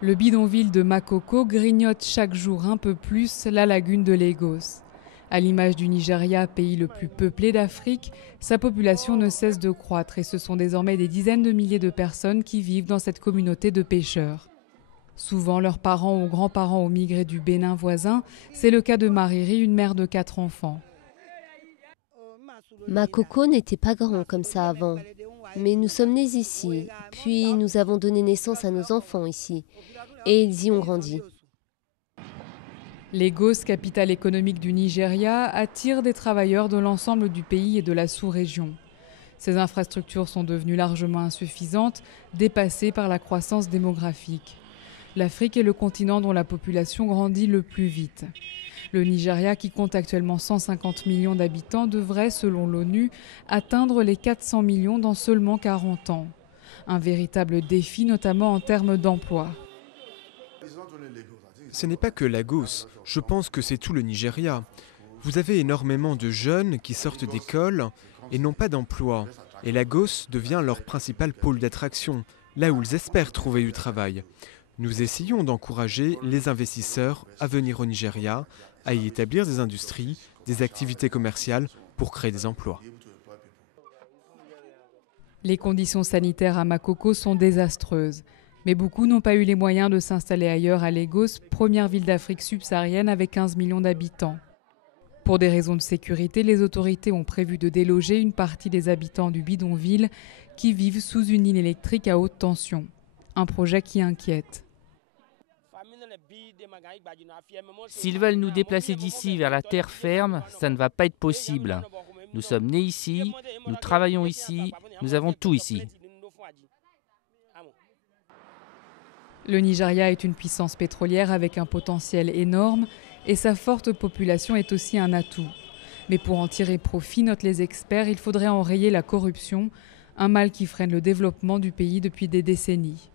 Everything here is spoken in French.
Le bidonville de Makoko grignote chaque jour un peu plus la lagune de Lagos. À l'image du Nigeria, pays le plus peuplé d'Afrique, sa population ne cesse de croître et ce sont désormais des dizaines de milliers de personnes qui vivent dans cette communauté de pêcheurs. Souvent, leurs parents ou grands-parents ont migré du Bénin voisin. C'est le cas de Mariri, une mère de 4 enfants. Makoko n'était pas grand comme ça avant, mais nous sommes nés ici, puis nous avons donné naissance à nos enfants ici, et ils y ont grandi. Lagos, capitale économique du Nigeria, attire des travailleurs de l'ensemble du pays et de la sous-région. Ces infrastructures sont devenues largement insuffisantes, dépassées par la croissance démographique. L'Afrique est le continent dont la population grandit le plus vite. Le Nigeria, qui compte actuellement 150 millions d'habitants, devrait, selon l'ONU, atteindre les 400 millions dans seulement 40 ans. Un véritable défi, notamment en termes d'emploi. Ce n'est pas que Lagos, je pense que c'est tout le Nigeria. Vous avez énormément de jeunes qui sortent d'école et n'ont pas d'emploi. Et Lagos devient leur principal pôle d'attraction, là où ils espèrent trouver du travail. Nous essayons d'encourager les investisseurs à venir au Nigeria, à y établir des industries, des activités commerciales pour créer des emplois. Les conditions sanitaires à Makoko sont désastreuses. Mais beaucoup n'ont pas eu les moyens de s'installer ailleurs à Lagos, première ville d'Afrique subsaharienne avec 15 millions d'habitants. Pour des raisons de sécurité, les autorités ont prévu de déloger une partie des habitants du bidonville qui vivent sous une ligne électrique à haute tension. Un projet qui inquiète. S'ils veulent nous déplacer d'ici vers la terre ferme, ça ne va pas être possible. Nous sommes nés ici, nous travaillons ici, nous avons tout ici. Le Nigeria est une puissance pétrolière avec un potentiel énorme et sa forte population est aussi un atout. Mais pour en tirer profit, notent les experts, il faudrait enrayer la corruption, un mal qui freine le développement du pays depuis des décennies.